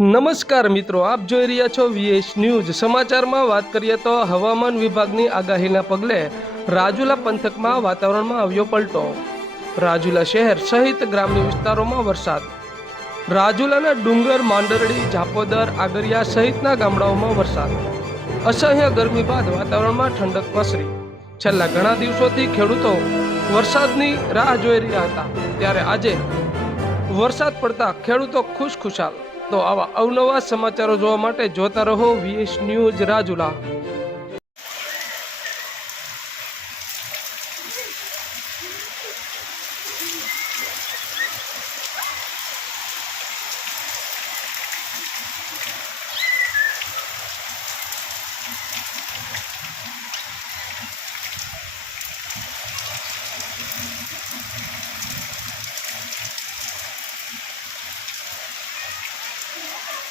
નમસ્કાર મિત્રો, આપ જોઈ રહ્યા છો વીએસ ન્યૂઝ સમાચારમાં વાત કરીએ તો હવામાન વિભાગની આગાહીના પગલે રાજુલા પંથકમાં વાતાવરણમાં આવ્યો પલટો. રાજુલા શહેર સહિત ગ્રામ્ય વિસ્તારોમાં વરસાદ. રાજુલાના ડુંગર, માંડરડી ઝાપોદર આગરિયા સહિતના ગામડાઓમાં વરસાદ. અસહ્ય ગરમી બાદ વાતાવરણમાં ઠંડક પસરી. છેલ્લા ઘણા દિવસોથી ખેડૂતો વરસાદની રાહ જોઈ રહ્યા હતા. ત્યારે આજે વરસાદ પડતા ખેડૂતો ખુશ ખુશાલ તો આવા અવનવા સમાચારો જોવા માટે જોતા રહો વીએસ ન્યૂઝ રાજુલા.